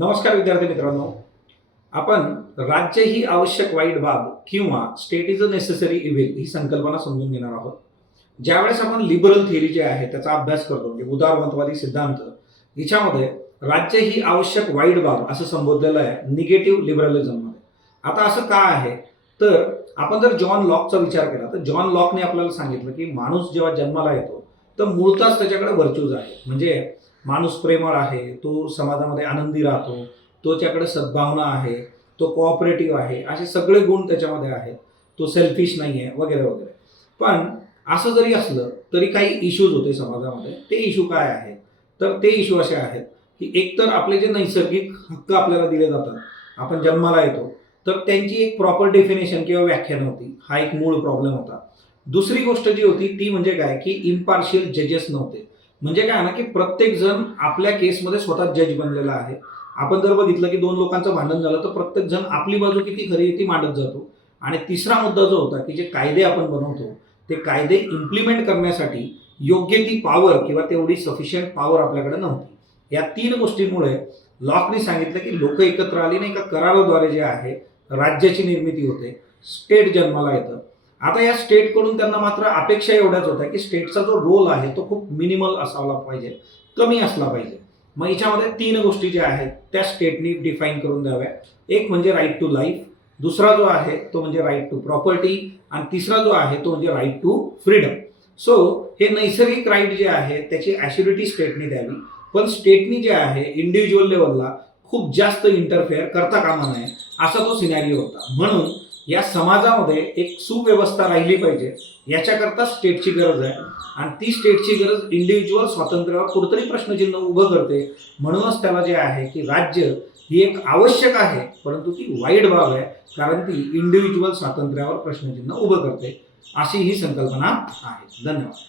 नमस्कार विद्यार्थी मित्रांनो. आपण राज्य ही आवश्यक वाईट बाब किंवा state is a necessary evil ही संकल्पना समजून घेणार आहोत. ज्यावेळेस आपण लिबरल थिअरी जे आहे त्याचा अभ्यास करतो म्हणजे उदारमतवादी सिद्धांत हिच्यामध्ये राज्य ही आवश्यक वाईट बाब असं संबोधलेलं आहे निगेटिव्ह लिबरलिझममध्ये. आता असं का आहे तर आपण जर जॉन लॉकचा विचार केला तर जॉन लॉकने आपल्याला सांगितलं की माणूस जेव्हा जन्माला येतो तर मूळतःच त्याच्याकडे व्हर्च्यूज आहे. म्हणजे माणूस प्रेमळ आहे, तो समाजामध्ये आनंदी राहतो, तो त्याच्याकडे सद्भावना आहे, तो कोऑपरेटिव्ह आहे, असे सगळे गुण त्याच्यामध्ये आहेत, तो सेल्फिश नाही आहे वगैरे वगैरे. पण असं जरी असलं तरी काही इश्यूज होते समाजामध्ये. ते इश्यू काय आहेत तर ते इश्यू असे आहेत की एकतर आपले जे नैसर्गिक हक्क आपल्याला दिले जातात, आपण जन्माला येतो तर त्यांची एक प्रॉपर डेफिनेशन किंवा व्याख्या नव्हती. हा एक मूळ प्रॉब्लेम होता. दुसरी गोष्ट जी होती ती म्हणजे काय की इम्पार्शियल जजेस नव्हते. म्हणजे काय ना की प्रत्येक जण आपल्या केसमध्ये स्वतः जज बनलेला आहे. आपण जर बघितलं की दोन लोकांचं भांडण झालं तर प्रत्येक जण आपली बाजू किती खरी आहे ती मांडत जातो. आणि तिसरा मुद्दा जो होता की जे कायदे आपण बनवतो ते कायदे इम्प्लिमेंट करण्यासाठी योग्य ती पॉवर किंवा तेवढी सफिशियंट पॉवर आपल्याकडे नव्हती. या तीन गोष्टींमुळे लॉकने सांगितलं की लोक एकत्र आली नाही का कराराद्वारे जे आहे राज्याची निर्मिती होते, स्टेट जन्माला येतं. आता या स्टेटकडून त्यांना मात्र अपेक्षा एवढ्याच होत्या की स्टेटचा जो रोल आहे तो खूप मिनिमल असायला पाहिजे, कमी असला पाहिजे. मग याच्यामध्ये तीन गोष्टी ज्या आहेत त्या स्टेटनी डिफाईन करून द्याव्या. एक म्हणजे राईट टू लाईफ, दुसरा जो आहे तो म्हणजे राईट टू प्रॉपर्टी आणि तिसरा जो आहे तो म्हणजे राईट टू फ्रीडम. सो हे नैसर्गिक राईट जे आहे त्याची ॲश्युरिटी स्टेटने द्यावी. पण स्टेटनी जे आहे इंडिव्हिज्युअल लेवलला खूप जास्त इंटरफेअर करता कामा नये असा तो सिनॅरिओ होता. म्हणून या समाजामध्ये एक सुव्यवस्था राहिली पाहिजे याच्याकरता स्टेटची गरज आहे. आणि ती स्टेटची गरज इंडिव्हिज्युअल स्वातंत्र्यावर कुठेतरी प्रश्नचिन्ह उभं करते. म्हणूनच त्याला जे आहे की राज्य ही एक आवश्यक आहे परंतु ती वाईट बाब आहे, कारण ती इंडिव्हिज्युअल स्वातंत्र्यावर प्रश्नचिन्ह उभं करते. अशी ही संकल्पना आहे. धन्यवाद.